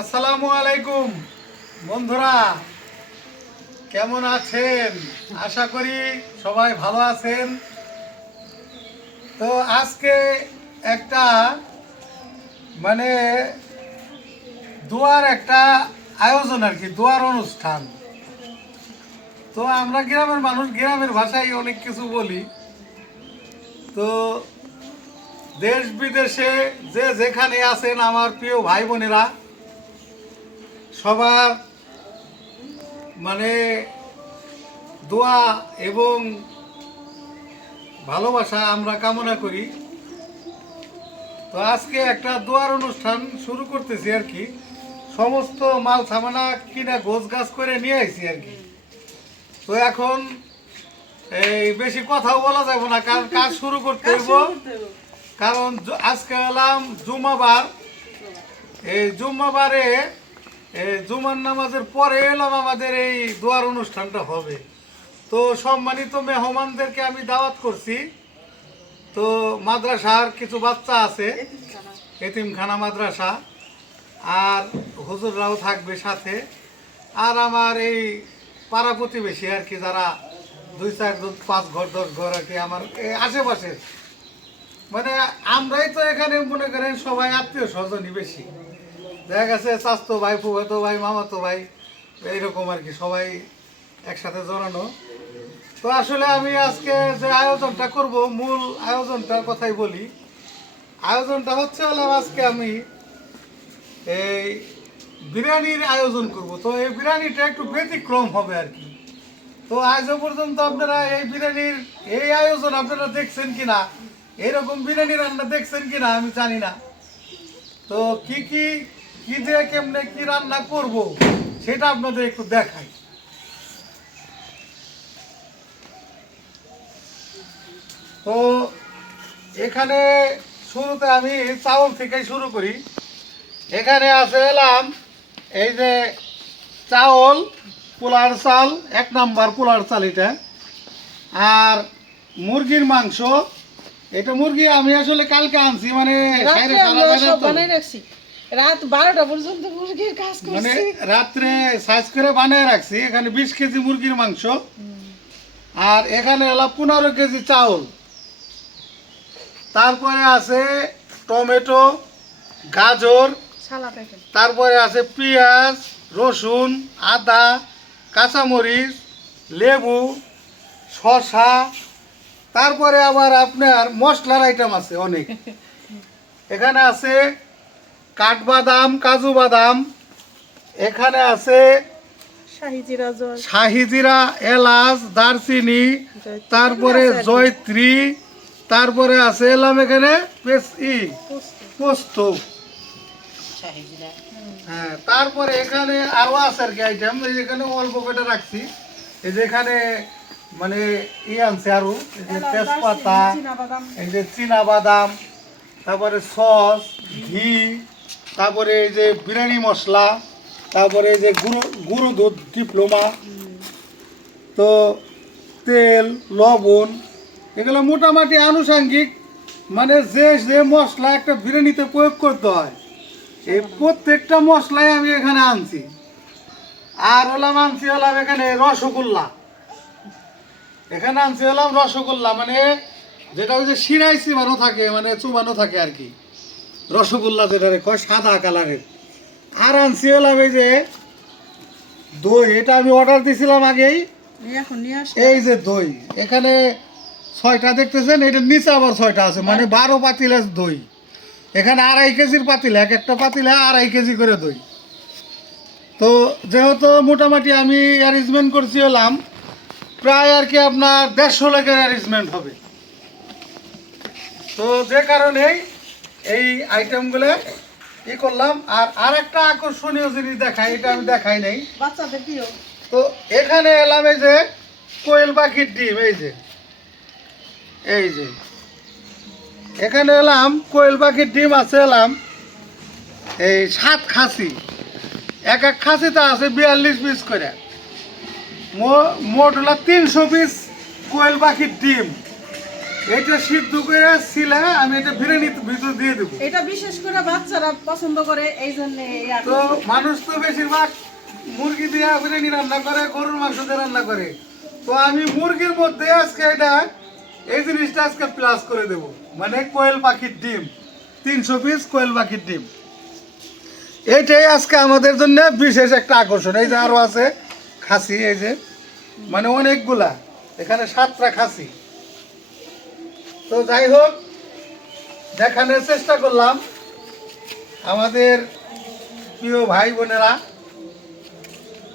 আসসালামু আলাইকুম বন্ধুরা, কেমন আছেন? আশা করি সবাই ভালো আছেন। তো আজকে একটা মানে দোয়ার একটা আয়োজন আর কি, দোয়ার অনুষ্ঠান। তো আমরা গ্রামের মানুষ, গ্রামের ভাষায় অনেক কিছু বলি। তো দেশ বিদেশে যে যেখানে আছেন আমার প্রিয় ভাই বোনেরা, সবার মানে দোয়া এবং ভালোবাসা আমরা কামনা করি। তো আজকে একটা দোয়ার অনুষ্ঠান শুরু করতেছি আর কি। সমস্ত মাল সামানা কিনা গোছ গাছ করে নিয়ে আইছি আর কি। তো এখন এই বেশি কথাও বলা যাবে না, কারণ কাজ শুরু করতে হইব। কারণ আজকে এলাম জুম্মাবার, এই জুম্মাবারে জুমার নামাজের পরে এলাম আমাদের এই দোয়ার অনুষ্ঠানটা হবে। তো সম্মানিত মেহমানদেরকে আমি দাওয়াত করছি। তো মাদ্রাসার কিছু বাচ্চা আছে, এতিমখানা মাদ্রাসা, আর হুজুররাও থাকবে সাথে, আর আমার এই পাড়া প্রতিবেশী আর কি, যারা 2-4 5 ঘর 10 ঘর আর কি, আমার এই আশেপাশের। মানে আমরাই তো এখানে মনে করেন সবাই আত্মীয় স্বজনই বেশি, দেখা গেছে চাচতো ভাই, ফুফাতো ভাই, মামাতো ভাই, এইরকম আর কি, সবাই একসাথে জড়ানো। তো আসলে আমি আজকে যে আয়োজনটা করব, মূল আয়োজনটার কথাই বলি। আয়োজনটা হচ্ছে আজকে আমি এই বিরিয়ানির আয়োজন করব। তো এই বিরিয়ানিটা একটু ব্যতিক্রম হবে আর কি। তো আজও পর্যন্ত আপনারা এই বিরিয়ানির এই আয়োজন আপনারা দেখছেন কিনা, এরকম বিরিয়ানি রান্না দেখছেন কিনা আমি জানি না। তো কি কি কি দিয়ে কেমনে কি রান্না করব সেটা আপনাদের একটু দেখাই। তো এখানে শুরুতে আমি চাউল থেকে শুরু করি। এখানে আছে এলাম এই যে চাউল, পোলার চাল, 1 নাম্বার পোলার চাল এটা। আর মুরগির মাংস, এটা মুরগি আমি আসলে কালকে আনছি, মানে রাত 12টা পর্যন্ত মুরগির কাজ করছি, মানে রাত্রে সাইজ করে বানিয়ে রাখছি। এখানে 20 কেজি মুরগির মাংস, আর এখানে এলো 15 কেজি চাউল। তারপরে আছে টমেটো, গাজর, তারপরে আছে পেঁয়াজ, রসুন, আদা, কাঁচামরিচ, লেবু, শসা, তারপরে আবার আপনার মশলার আইটেম আছে অনেক। এখানে আছে কাঠবাদাম, কাজু বাদাম, এখানে আছে শাহিজিরা, এলাচ, দারচিনি, তারপরে জয়ত্রী, তারপরে আছে এলাম এখানে পোস্ত। হ্যাঁ, তারপরে এখানে আরো আছে আর কি আইটেম, এখানে অল্প করে রাখছি। এই যে এখানে মানে আনছে আরো, এই যে তেজপাতা, এই যে চীনা বাদাম, তারপরে সস, ঘি, তারপরে এই যে বিরিয়ানি মশলা, তারপরে এই যে গুঁড়ো দুধ ডিপ্লোমা, তো তেল, লবণ, এগুলো মোটামুটি আনুষঙ্গিক, মানে যে যে মশলা একটা বিরিয়ানিতে প্রয়োগ করতে হয়, এই প্রত্যেকটা মশলাই আমি এখানে আনছি। আর আনছি এখানে রসগোল্লা, এখানে আনছি রসগোল্লা, মানে যেটা ওই যে শিরাই চিবানো থাকে, মানে চুবানো থাকে আর কি, রসগোল্লা যেটা কয় সাদা কালারের। আর আনছি এই যে দই, এটা আমি অর্ডার দিয়েছিলাম আগেই। এই যে দই, এখানে 6টা দেখতেছেন, এটার নিচে আবার 6টা আছে, মানে 12 পাতিল দই। এখানে 2.5 কেজির পাতিল, একটা পাতিলে 2.5 কেজি করে দই। তো যেহেতু মোটামুটি আমি অ্যারেঞ্জমেন্ট করছি প্রায় আর কি আপনার 150 লোকের অ্যারেঞ্জমেন্ট হবে। তো যে কারণেই এই আইটেমগুলো করলাম। আর একটা আকর্ষণীয় জিনিস দেখাই, এটা আমি দেখাই নাই বাচ্চাদের প্রিয়। তো এখানে এলাম এই যে কোয়েল পাখির ডিম, এই যে এখানে কোয়েল পাখির ডিম আছে এই 7 খাসি, এক খাসিতে আছে 42 পিস করে, মোট 300 পিস কোয়েল পাখির ডিম। এটা সিদ্ধ করে ছিলে আমি এটা বিরিয়ানির ভিতর দিয়ে দেবো। এটা বিশেষ করে বাচ্চারা পছন্দ করে, এই জন্য তো মানুষ তো বেশিরভাগ মুরগি দিয়ে বিরিয়ানি রান্না করে, গরুর মাংস দিয়ে রান্না করে। তো আমি মুরগির মধ্যে আজকে এটা এই জিনিসটা আজকে প্লাস করে দেব, মানে কোয়েল পাখির ডিম 300 পিস কোয়েল পাখির ডিম। এইটাই আজকে আমাদের জন্য বিশেষ একটা আকর্ষণ। এই যে আরো আছে খাসি, এই যে মানে অনেকগুলা, এখানে 7টা খাসি। তো যাই হোক, দেখানোর চেষ্টা করলাম আমাদের প্রিয় ভাই বোনেরা,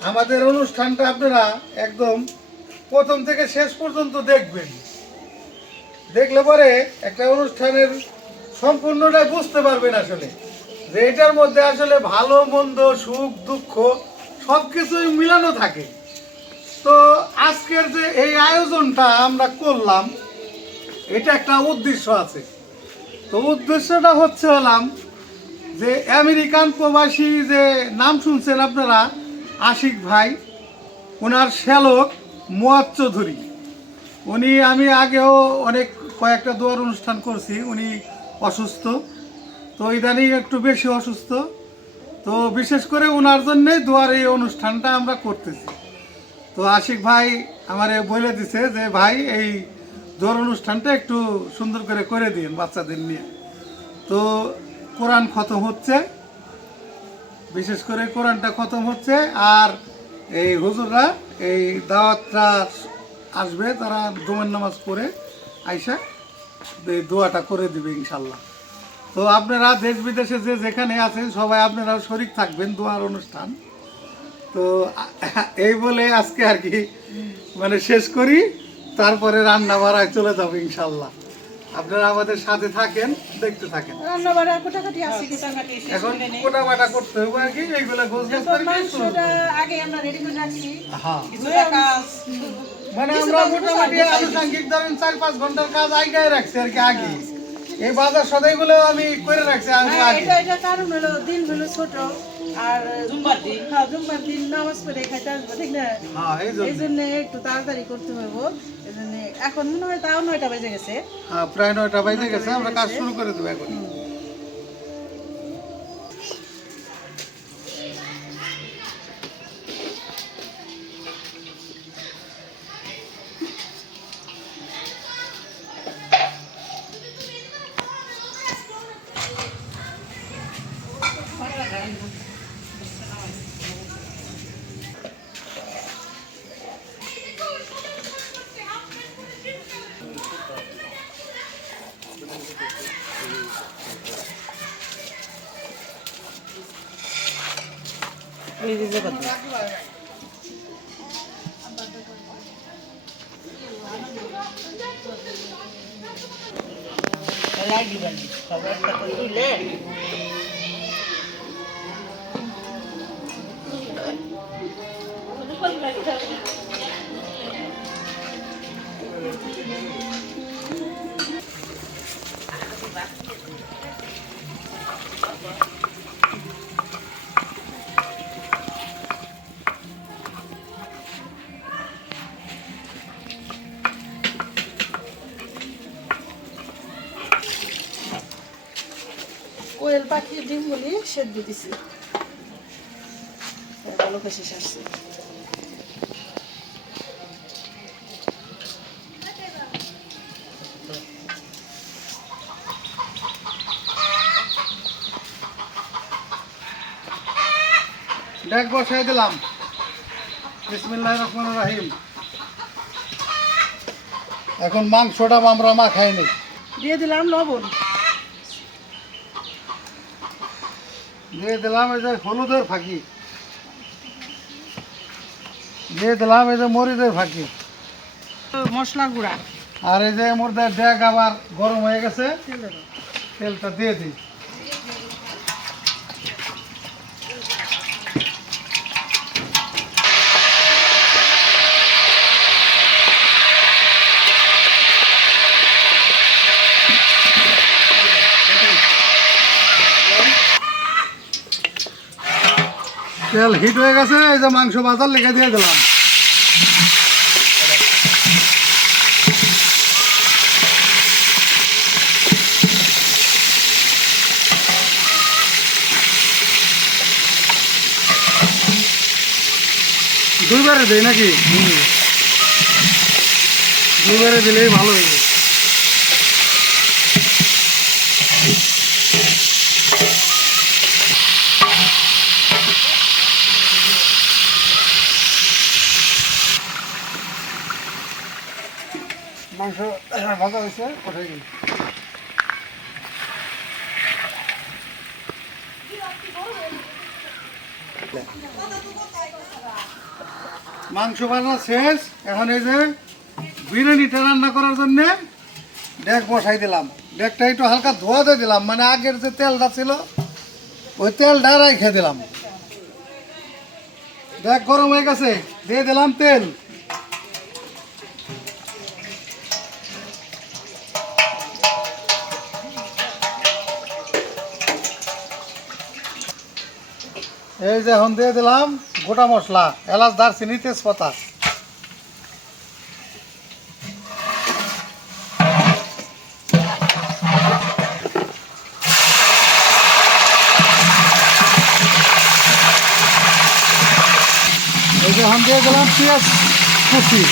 আমাদের অনুষ্ঠানটা আপনারা একদম প্রথম থেকে শেষ পর্যন্ত দেখবেন। দেখলে পরে একটা অনুষ্ঠানের সম্পূর্ণটা বুঝতে পারবেন আসলে, যে এটার মধ্যে আসলে ভালো মন্দ সুখ দুঃখ সব কিছুই মিলানো থাকে। তো আজকের যে এই আয়োজনটা আমরা করলাম, এটা একটা উদ্দেশ্য আছে। তো উদ্দেশ্যটা হচ্ছে হলাম যে আমেরিকান প্রবাসী যে নাম শুনছেন আপনারা, আশিক ভাই, ওনার শ্যালক মুয়াজ চৌধুরী, উনি আমি আগেও অনেক কয়েকটা দোয়ার অনুষ্ঠান করছি। উনি অসুস্থ, তো ইদানিং একটু বেশি অসুস্থ। তো বিশেষ করে ওনার জন্যেই দোয়ার এই অনুষ্ঠানটা আমরা করতেছি। তো আশিক ভাই আমারে বলে দিছে যে ভাই এই দোয়ার অনুষ্ঠানটা একটু সুন্দর করে দিন বাচ্চাদের নিয়ে। তো কোরআন খতম হচ্ছে, বিশেষ করে কোরআনটা খতম হচ্ছে, আর এই হুজুররা এই দাওয়াতটা আসবে, তারা জুমার নামাজ পড়ে আইসা এই দোয়াটা করে দিবে ইনশাল্লাহ। তো আপনারা দেশ বিদেশে যে যেখানে আছেন সবাই আপনারা শরীক থাকবেন দোয়ার অনুষ্ঠান। তো এই বলে আজকে আর কি মানে শেষ করি, তারপরে রান্না বাড়ায় চলে যাবো ইনশাল্লাহ। আপনারা আমাদের সাথে থাকেন, দেখতে থাকেন। রান্না বাড়া কোটাকাটি আছে, এখন কোটা বাটা করতে হবে আর কি, এইগুলা গোছগাছ করে মাংসটা আগে আমরা রেডি করে রাখছি। হ্যাঁ, কিছুটা কাজ মানে আমরা মোটামুটি আনুষঙ্গিক ধরেন 4-5 ঘন্টার কাজ আগায় রাখছি আর কি। আগে এই বাজার সদাইগুলো আমি করে রাখছি আগে। এটা কারণ হলো দিন হলো ছোট, আর জুম্বার দিন নামাজ পড়ে খাইতে আসবো, ঠিক না? হ্যাঁ, এই জন্য একটু তাড়াতাড়ি করতে হবে। এই জন্য এখন মনে হয় তাও 9টা বেজে গেছে। হ্যাঁ, প্রায় 9টা বেজে গেছে, আমরা কাজ শুরু করে দেবো এখন। এই যে কথা লাগি বানি সবারটা তো দিলে কোয়েল পাখির ডিমগুলি সেদ্ধ দিছি, ভালো করে শেষ আসছে। ডেক বসাই দিলাম, বিসমিল্লাহির রহমানির রহিম। এখন মাংসটা আমরা মাখাই নি, দিয়ে দিলাম লবণ, দিয়ে দিলাম এই যে হলুদের ফাঁকি, দিয়ে দিলাম এই যে মরিচের ফাঁকি, মশলা গুঁড়া, আর এই যে মধ্যে ডেক আবার গরম হয়ে গেছে, তেলটা দিয়ে দিই। তেল হিট হয়ে গেছে, এই যে মাংস ভাজার লেগে দিয়ে দিলাম। দুইবারে দেই নাকি? দুইবারে দিলেই ভালো হইবে। মাংস ভাজা হয়েছে, কোথায় গেল? মাংস ভাজা শেষ। এখন এই যে বিরিয়ানিটা রান্না করার জন্য ডেক বসাই দিলাম। ডেকটা একটু হালকা ধোয়া দিয়ে দিলাম, মানে আগের যে তেলটা ছিল ওই তেলটা রেখে দিলাম। ডেক গরম হয়ে গেছে, দিয়ে দিলাম তেল। এই যে এখন দিয়ে দিলাম গোটা মশলা, এলাচ, দারচিনি, তেজপাতা। এই যে এখন দিয়ে দিলাম পেঁয়াজ কুচি।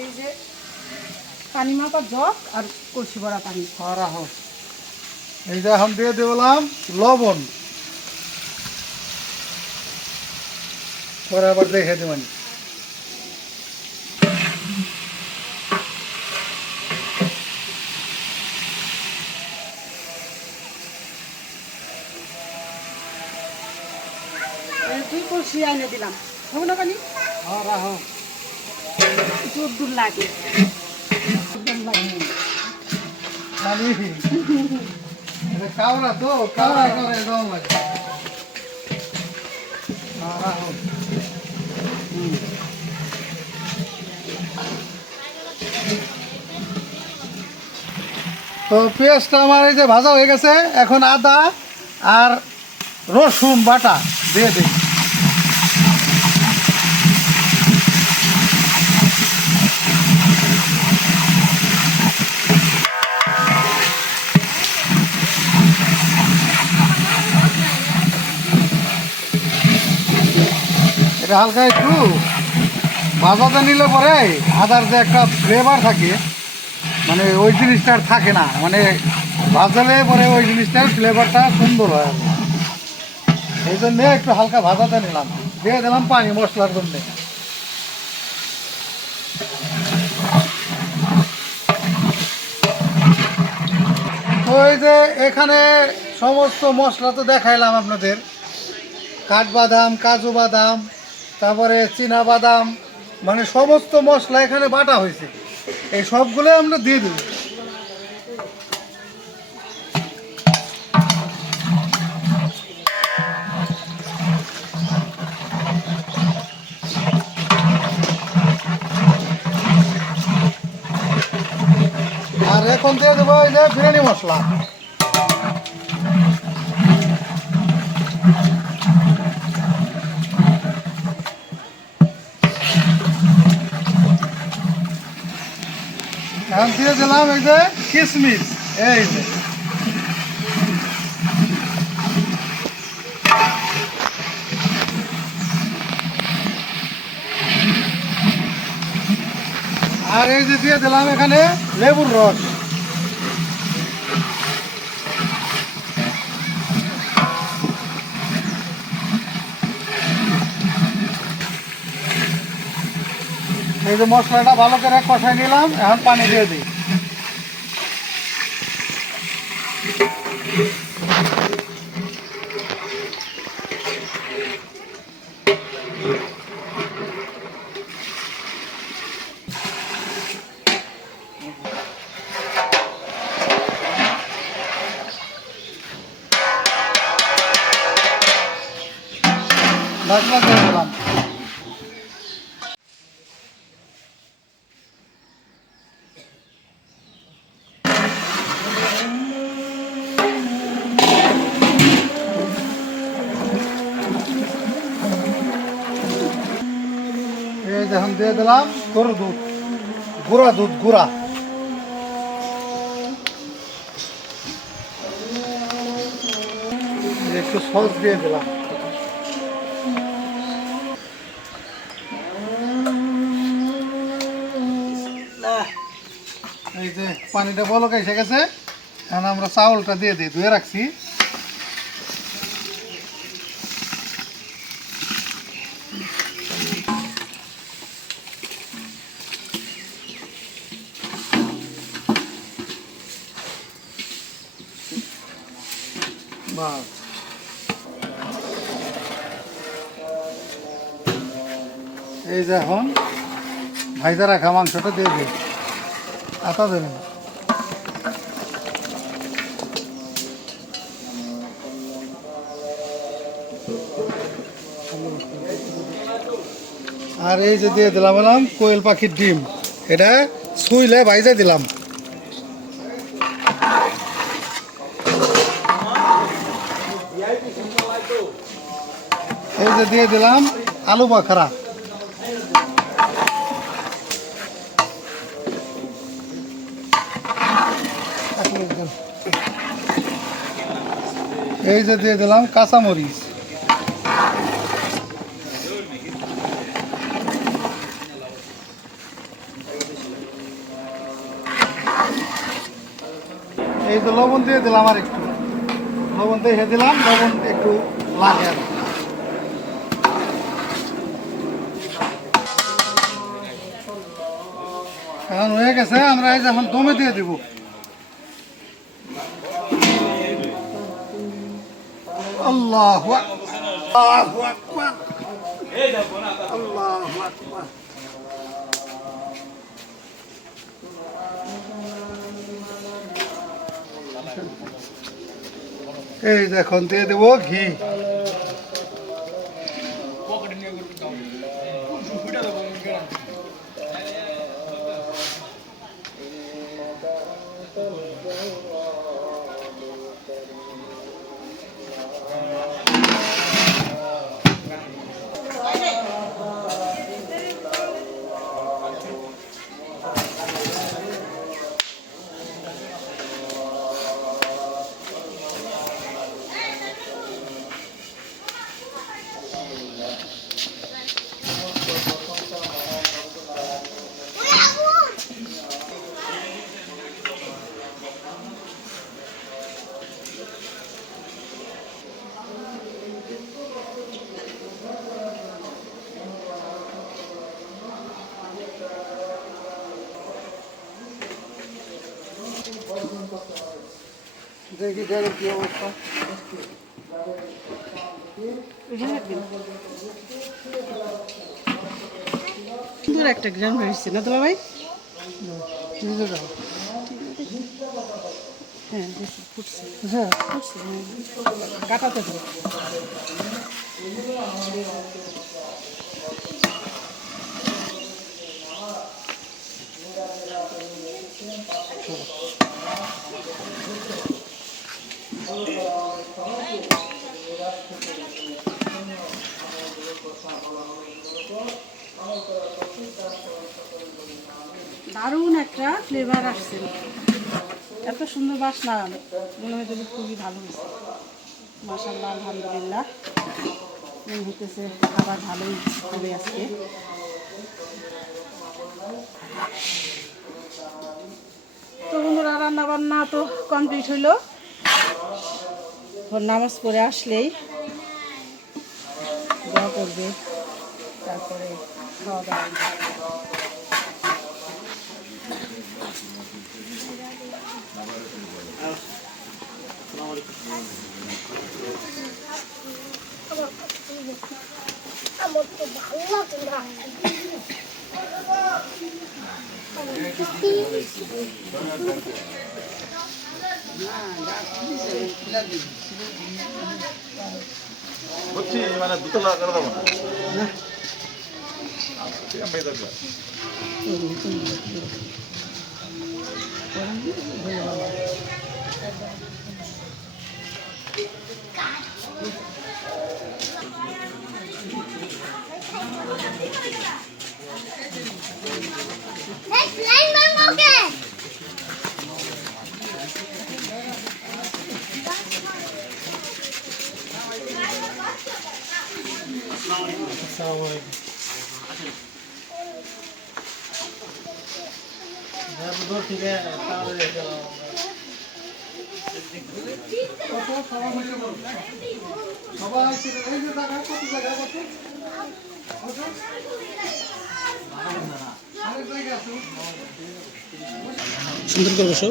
এই যে পানি মাপা জগ আর কলসি ভরা পানি। আর এখন এই যে এখন দিয়ে দিলাম লবণ, পরে আবার দেখে দেবেন। দুই কলসি আইনে দিলাম, হবে না পানি? আর এখন জোর দূর লাগে। পানি এটা কাওড়া তো, কাওড়া করে দম লাগে। আর এখন তো পেঁয়াজটা আমার এই যে ভাজা হয়ে গেছে। এখন আদা আর রসুন বাটা দিয়ে দিই। এটা হালকা একটু ভাজাতে নিলে পরে আদার যে একটা ফ্লেভার থাকে, মানে ওই জিনিসটা আর থাকে না, মানে ভাজালে পরে ওই জিনিসটার ফ্লেভারটা সুন্দর হয়। এই জন্যে একটু হালকা ভাজাতে নিলাম, দিয়ে দিলাম পানি মশলার জন্যে। তো এই যে এখানে সমস্ত মশলা তো দেখাইলাম আপনাদের, কাঠবাদাম, কাজু বাদাম, তারপরে চীনা বাদাম, মানে সমস্ত মশলা এখানে বাটা হয়েছে। এই সবগুলো আমরা দিয়ে দেব। আর এখন দিয়ে দেবো এই যে বিরিয়ানি মশলা। এখন দিয়ে দিলাম এই যে কিশমিশ, এই যে আর এই যে দিয়ে দিলাম এখানে লেবুর রস। এই যে মশলাটা ভালো করে কষাই নিলাম, এখন পানি দিয়ে দিই। ঢাকনা দিয়ে দিলাম। এখন দিয়ে দিলাম গরুর দুধ, গুঁড়া দুধ, গুঁড়া। একটু সস দিয়ে দিলাম। এই যে পানিটা বলক এসে গেছে, এখন আমরা চাউলটা দিয়ে দিই, ধুয়ে রাখছি। বাস, এই যে এখন ভাইজা রাখা মাংসটা দিয়ে দিই, আটা দেবেন। আর এই যে দিয়ে দিলাম এলাম কোয়েল পাখির ডিম, এটা ছুইলে ভাইজা দিলাম। এই যে দিয়ে দিলাম আলু বাখারা। এই যে দিয়ে দিলাম কাঁচামরিচ। এই যে লবণ দিয়ে দিলাম, আর একটু লবণ দিয়ে দিলাম, লবণ একটু লাগে আর এখন হয়ে গেছে। আমরা এই যে এখন দমে দিয়ে দিব। আল্লাহু আকবার, আল্লাহু আকবার, আল্লাহু আকবার। এই যে এখন দিয়ে দেব ঘি। দেখি দেখেন কি অবস্থা। সুন্দর একটা গ্রাম হয়েছে না তোমার ভাই? হ্যাঁ ফুটছে, হ্যাঁ ফুটছে, কাটাতে হবে। দারুণ একটা ফ্লেভার আসছে, এত সুন্দর বাসনা, মনে হয় যদি খুবই ভালো হয়েছে। মাশাআল্লাহ, আলহামদুলিল্লাহ, মনে হইতেছে খাবার ভালোই হবে আজকে। তো বন্ধুরা, রান্না বান্না তো কমপ্লিট হইলো। নামাজ পড়ে আসলেই দোয়া করবে, তারপরে খাওয়া দাওয়া। আমার তো ভালো লাগে না। হচ্ছে মানে দুতলা করে দেবো না। সবাই এই যে জায়গা কত জায়গা কত আরেক জায়গা আছে সুন্দর করে বসো।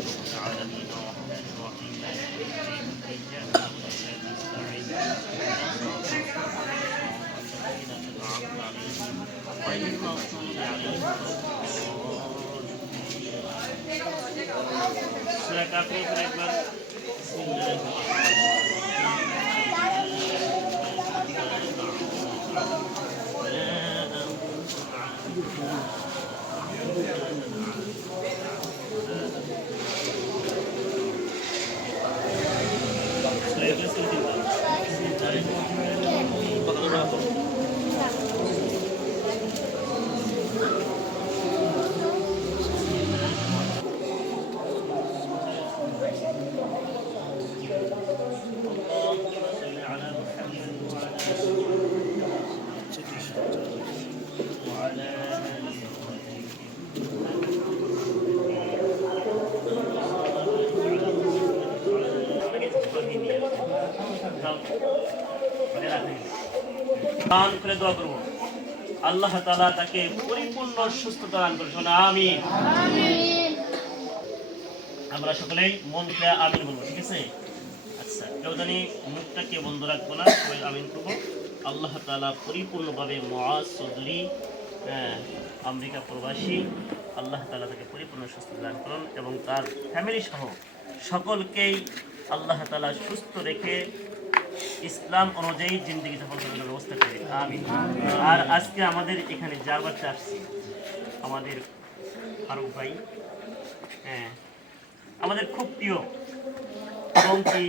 দান করে দোয়া করবো আল্লাহ তাআলা তাকে পরিপূর্ণ সুস্থতা দান করে শোনা আমিন। আমরা সকলেই মন খুলে আমিন বলবো, ঠিক আছে? আচ্ছা, কেউ জানি মুখটাকে বন্ধ রাখবো না, সবাই আমিন করবো। আল্লাহ তাআলা পরিপূর্ণভাবে মুআজ চৌধুরী আমেরিকা প্রবাসী, আল্লাহ তাআলা তাকে পরিপূর্ণ সুস্থতা দান করুন এবং তার ফ্যামিলি সহ সকলকেই আল্লাহ তাআলা সুস্থ রেখে ইসলাম অনুযায়ী জিন্দেগি যাপন করার ব্যবস্থা করে আমিন। আর আজকে আমাদের এখানে যার বাচ্চা আসছে আমাদের ফারুক ভাই, আমাদের খুব প্রিয় এবং কি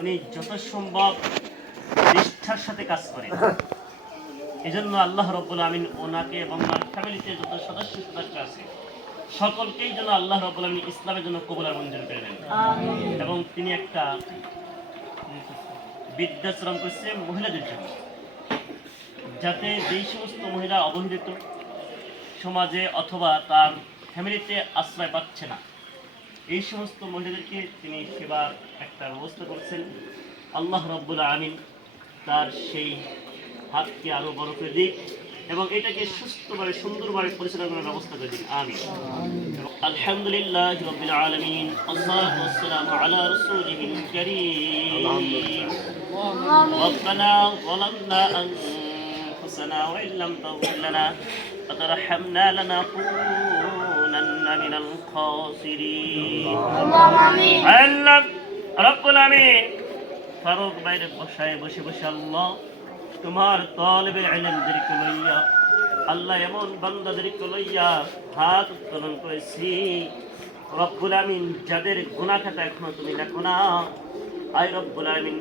উনি যত সম্ভব নিষ্ঠার সাথে কাজ করেন। এজন্য আল্লাহ রাব্বুল আমিন ওনাকে এবং ওনার ফ্যামিলিতে যত সদস্য আছে সকলকেই যেন আল্লাহ রাব্বুল আমিন ইসলামের জন্য কবুল আর মঞ্জুর করে নেন। এবং তিনি একটা বৃদ্ধাশ্রম করছে মহিলাদের জন্য, যাতে যেই সমস্ত মহিলা অবহেলিত সমাজে অথবা তার ফ্যামিলিতে আশ্রয় পাচ্ছে না, এই সমস্ত মহিলাদেরকে তিনি সেবার একটা ব্যবস্থা করছেন। আল্লাহ রাব্বুল আমিন তার সেই হাতকে আরো বড় করে দিক এবং এটাকে সুস্থভাবে সুন্দরভাবে পরিচালনা করার ব্যবস্থা করে দিন আমিন। আলহামদুলিল্লাহ রাব্বিল আলামিন, আসসালাতু ওয়াসসালামু আলা রাসূলিল কারীম। ربنا ظلمنا أنفسنا وإن لم تغفر لنا وترحمنا لنكونن من الخاسرين আল্লাহ রাব্বুল আমিন ফারুক ভাইয়ের বসায় বসে বসে আল্লাহ তোমার তালিবে ইলমদেরকে লইয়া আল্লাহ এমন বান্দাদেরকে লইয়া হাত উত্তোলন করেছি রব্বুল আমিন, যাদের গুনাহ খাতা এখনো তুমি দেখো না, আয় রব্বুল আমিন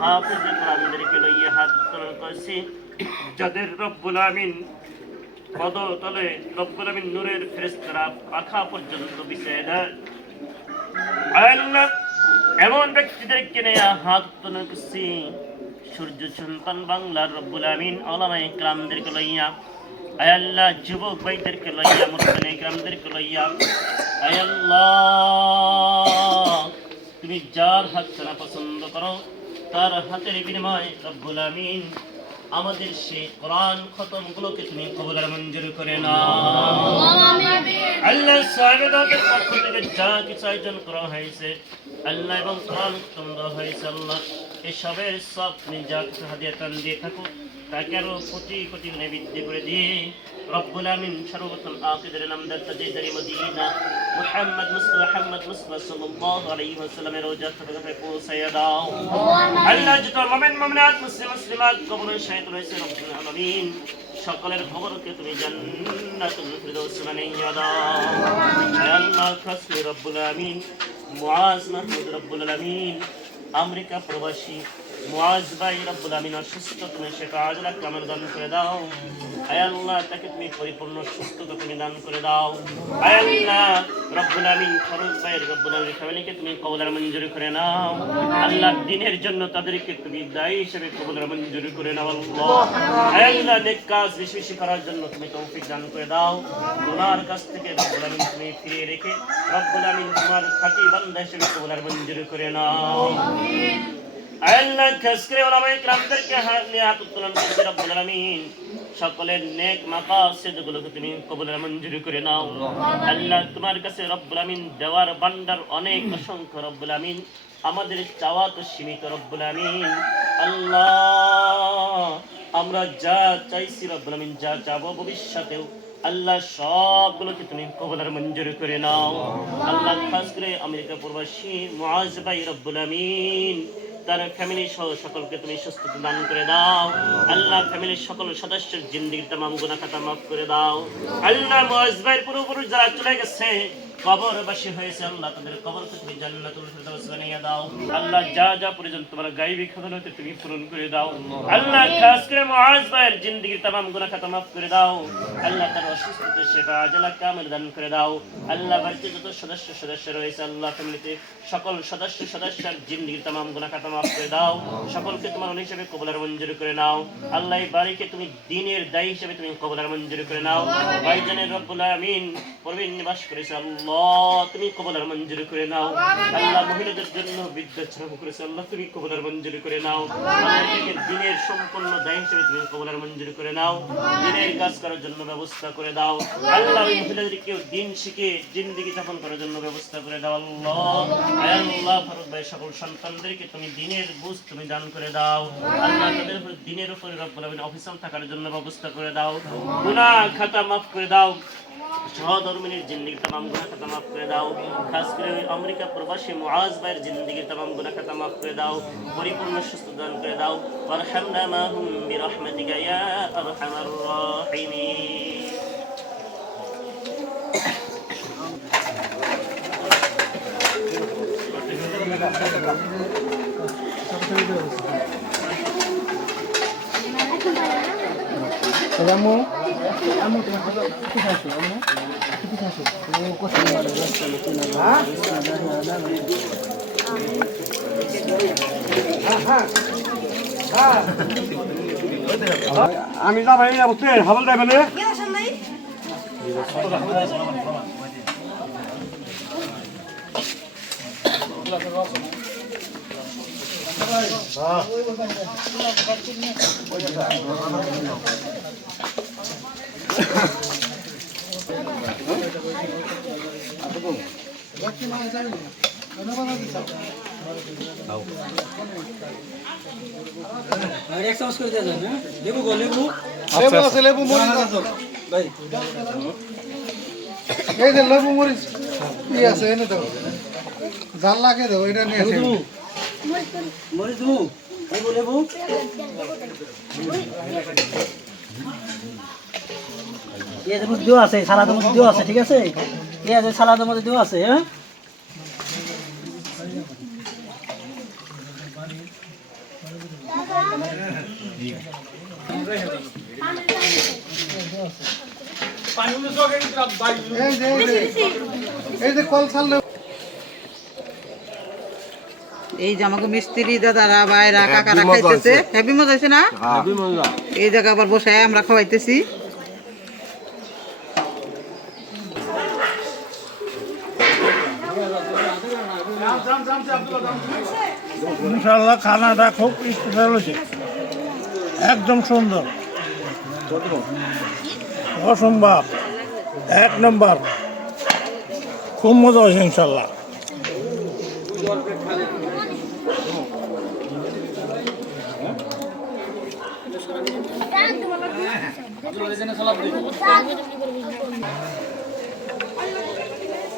হাফেজে কোরআনদেরকে লইয়া হাত উত্তোলন করেছি, যাদের রব্বুল আমিন পদতলে রব্বুল আমিন নূরের ফেরেশতারা পাখা পর্যন্ত বিছিয়ে দেয়। আল্লাহ এমন ব্যক্তিদেরকে নিয়ে হাত উত্তোলন করছি সূর্য সন্তান বাংলার রব্বুল আমিন ওলামায়ে কেরামদেরকে লইয়া, আয় আল্লাহ যুবক ভাইদেরকে লইয়া, মুরব্বিয়ে কেরামদেরকে লইয়া, আয় আল্লাহ তুমি যার হাত ছাড়া পছন্দ করো তার হাতের বিনিময়ে রব্বুল আমিন আমাদের সেই কোরআন খতমগুলোকে তুমি কবুল আর মঞ্জুর করে নাও। আল্লাহ সাহেবদের পক্ষ থেকে যা কিছু আয়োজন করা হয়েছে আল্লাহ এবং কোরআন খতম দেওয়া হয়েছে আল্লাহ এসবের সব তুমি যা কিছু হাদিয়া টান দিয়ে থাকো তাকে আরো কোটি কোটি গুণে বৃদ্ধি করে দিয়ে রব্বুল আমিন সর্বপ্রথম আকিদের নামদার তাজেদারি মদিনা মুহাম্মদ মুস্তাফা সাল্লাল্লাহু আলাইহি ওয়াসাল্লামের রওজা থেকে পৌঁছায়া দাও। আল্লাহ যত মুমিন মুমিনাত মুসলিমাত কবরে শহীদ হয়েছে রব্বুল আলামিন সকলের খবরকে তুমি জান্নাতুল ফিরদৌস বানাইয়া দাও। আল্লাহ খাসমি রব্বুল আমিন মুআজ মাহমুদ রব্বুল আলামিন আমেরিকা প্রবাসী মুআজ ভাই রব্বুল আমিন অসুস্থ, তুমি শেফা আজলা কামেল দান করে দাও। আয় আল্লাহ তাকে তুমি পরিপূর্ণ সুস্থতা তুমি দান করে দাও। আয় আল্লাহ রব্বুল আমিন ফরজ ভাই রব্বুল আমিন ফ্যামিলিকে তুমি কবুল মঞ্জুর করে নাও। আল্লাহ দিনের জন্য তাদেরকে তুমি দায়ী হিসেবে কবুল মঞ্জুর করে নাও। আল্লাহ আয় আল্লাহ নেক কাজ বেশি বেশি করার জন্য তুমি তৌফিক দান করে দাও। গুনার কাছ থেকে রব্বুল আমিন তুমি ফিরিয়ে রেখে রব্বুল আমিন তোমার খাঁটি বান্দা হিসেবে কবুল মঞ্জুর করে নাও। আল্লাহ খাস করে ওলামায়ে কিরামদেরকে হাত উত্তোলন করতে রব্বুল আমিন সকলের নেক মাকাসিদগুলোকে তুমি কবুল মঞ্জুর করে নাও। আল্লাহ তোমার কাছে রব্বুল আমিন দেওয়ার ভান্ডার অনেক অসংখ্য রব্বুল আমিন, আমাদের চাওয়া তো সীমিত রব্বুল আমিন। আল্লাহ আমরা যা চাইছি রব্বুল আমিন, যা চাবো ভবিষ্যতেও আল্লাহ সবগুলোকে তুমি কবুল মঞ্জুর করে নাও। আল্লাহ খাস করে আমেরিকা প্রবাসী মুআজ ভাই রব্বুল আমিন তার ফ্যামিলি সহ সকলকে তুমি সুস্থতা দান করে দাও। আল্লাহ ফ্যামিলির সকল সদস্যের জিন্দেগির তামাম গুনাহ খাতা মাফ করে দাও। আল্লাহ মুআজ ভাইয়ের পূর্বপুরুষ যারা চলে গেছে কবরবাসী হয়েছে, আল্লাহ তাদের কবরকে তুমি জান্নাতুল ফিরদাউস বানিয়ে দাও। আল্লাহ যা যা প্রয়োজন তোমার গায়বী খাজানাতে তুমি পূরণ করে দাও। আল্লাহ খাস করে মুআজ ভাইয়ের জিন্দেগির তামাম গুনাহ খাতা মাফ করে দাও। আল্লাহ তার অসুস্থতা শেফা আজলা কামেল দান করে দাও। আল্লাহ বাড়িতে যত সদস্য রয়েছে আল্লাহ ফ্যামিলিতে সকল সদস্যের জিন্দেগির তামাম গুনাহ খাতা মাফ করে দাও। সকলকে তোমার অলি হিসেবে কবুল মঞ্জুর করে নাও। আল্লাহ এই বাড়িকে তুমি দ্বীনের দায়ী হিসেবে তুমি কবুল মঞ্জুর করে নাও। ভাইজানের রব্বুল আমিন প্রবীণ নিবাস করেছে, আল্লাহ তুমি কবুল মঞ্জুর করে নাও। আল্লাহ মহিলাদের জন্য বৃদ্ধাশ্রম করেছে, আল্লাহ তুমি কবুল মঞ্জুর করে নাও। দিনের সম্পূর্ণ দায়ী হিসেবে তুমি কবুল মঞ্জুর করে নাও। দিনের কাজ করার জন্য ব্যবস্থা করে দাও। আল্লাহ ওই মহিলাদেরকে দিন শিখে জিন্দেগি যাপন করার জন্য ব্যবস্থা করে দাও। আল্লাহ ফরজ ভাই সকল সন্তানদেরকে তুমি দিনের বুঝ তুমি দান করে দাও। আল্লাহ তাদের উপর দিনের উপরে রব্বুল আমিন অফিসাল থাকার জন্য ব্যবস্থা করে দাও। গুনাহ খাতা মাফ করে দাও। সহধর্মিনীর জিন্দেগির তামাম গুনাহ খাতা মাফ করে দাও। খাস করে ওই আমেরিকা প্রবাসী মুআজ ভাইয়ের জিন্দেগির তামাম গুনাহ খাতা মাফ করে দাও। পরিপূর্ণ সুস্থ দান করে দাও। ওয়ারহামনা মাহুম বিরহমাতিকা ইয়া আরহামার রাহিমিন। আমি যা ভাই বুঝতে হাবল দেয় মানে এই যে লেবু মরিচ কি আছে এনে দাও, জাল লাগে দাও, এটা নিয়ে আসি। মরিচ দেবো লেবু লেবু পেঁয়াজের মধ্যে দেওয়া আছে, সালাদের মধ্যে দেওয়া আছে, ঠিক আছে? পেঁয়াজের সালাদের মধ্যে দেওয়া আছে, হ্যাঁ? এই যে কল ছাল এই যে আমাকে মিস্ত্রি দাদারা ভাইরা কাকারা খাইতেছে, হেভি মজা হয়েছে না? এই জায়গা আবার বসে আমরা খাওয়াইতেছি। ইনশাআল্লাহ খানাটা খুব স্পেশাল হয়েছে, একদম সুন্দর, অসম্ভব, এক নম্বর, খুব মজা হয়েছে ইনশাআল্লাহ।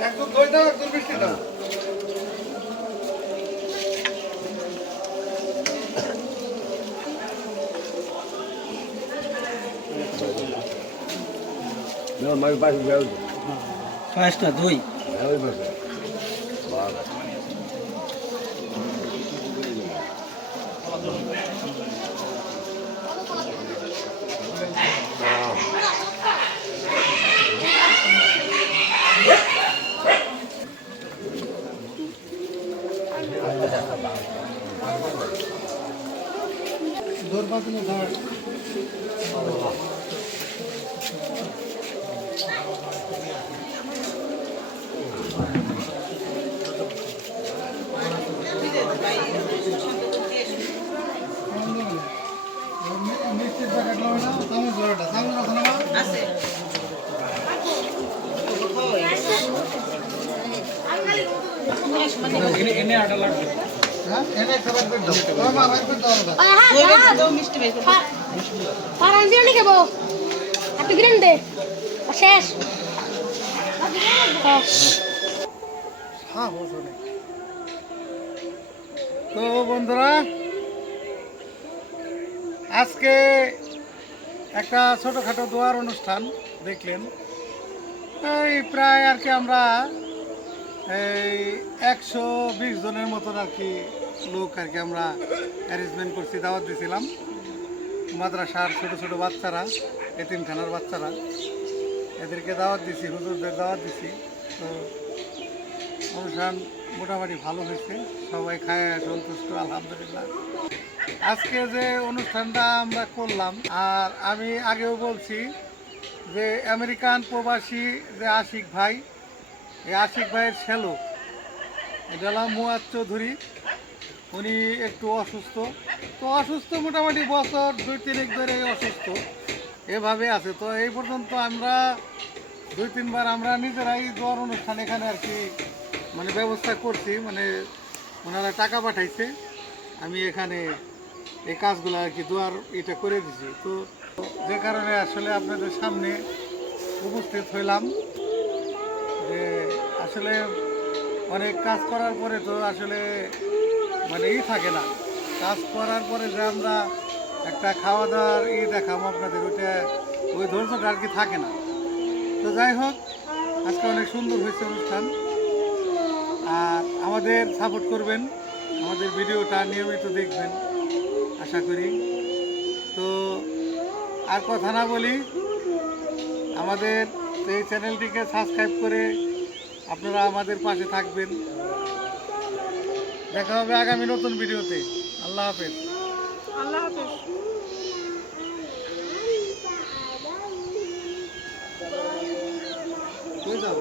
একদম দই দাও, একদম মিষ্টি দাও। পাঁচটা দই পাতিলে ধর। মিষ্টির প্যাকেট নেবে না, চামচ লড়াটা, চামচ আছে না মা? হ্যাঁ, এনে একটা বার করে দাও। ও মা, বার করে দাও আলাদা। পারান বিরিয়ানি খাবো একটু গ্রিন দে শেষ হ্যাঁ, বসো নে। তো বন্ধুরা, আজকে একটা ছোটোখাটো দোয়ার অনুষ্ঠান দেখলেন। এই প্রায় আর কি আমরা এই 120 জনের মতন আর কি লোক আর কি আমরা অ্যারেঞ্জমেন্ট করছি, দাওয়াত দিয়েছিলাম। মাদ্রাসার ছোট ছোট বাচ্চারা, এতিমখানার বাচ্চারা, এদেরকে দাওয়াত দিছি, হুজুরদের দাওয়াত দিছি। তো অনুষ্ঠান মোটামুটি ভালো হয়েছে, সবাই খায় সন্তুষ্ট, আলহামদুলিল্লাহ। আজকে যে অনুষ্ঠানটা আমরা করলাম, আর আমি আগেও বলছি যে আমেরিকান প্রবাসী যে আশিক ভাই, এই আশিক ভাইয়ের ছেলে, এটা হলাম মুয়াজ চৌধুরী। উনি একটু অসুস্থ, তো অসুস্থ মোটামুটি বছর 2-3 ধরে অসুস্থ এভাবে আছে। তো এই পর্যন্ত আমরা 2-3 বার আমরা নিজেরাই দোয়ার অনুষ্ঠান এখানে আর কি মানে ব্যবস্থা করছি, মানে ওনারা টাকা পাঠাইছে, আমি এখানে এই কাজগুলো আর কি দোয়ার এটা করে দিছি। তো যে কারণে আসলে আপনাদের সামনে উপস্থিত হইলাম যে আসলে অনেক কাজ করার পরে তো আসলে মানে থাকে না, কাজ করার পরে যে আমরা একটা খাওয়া দাওয়ার দেখাবো আপনাদের, ওই ধৈর্যটা আর কি থাকে না। তো যাই হোক, আজকে অনেক সুন্দর হয়েছে অনুষ্ঠান, আর আমাদের সাপোর্ট করবেন, আমাদের ভিডিওটা নিয়মিত দেখবেন আশা করি। তো আর কথা না বলি, আমাদের এই চ্যানেলটিকে সাবস্ক্রাইব করে আপনারা আমাদের পাশে থাকবেন। দেখা হবে আগামী নতুন ভিডিওতে। আল্লাহ হাফেজ। আল্লাহ হাফেজ। কই যাও?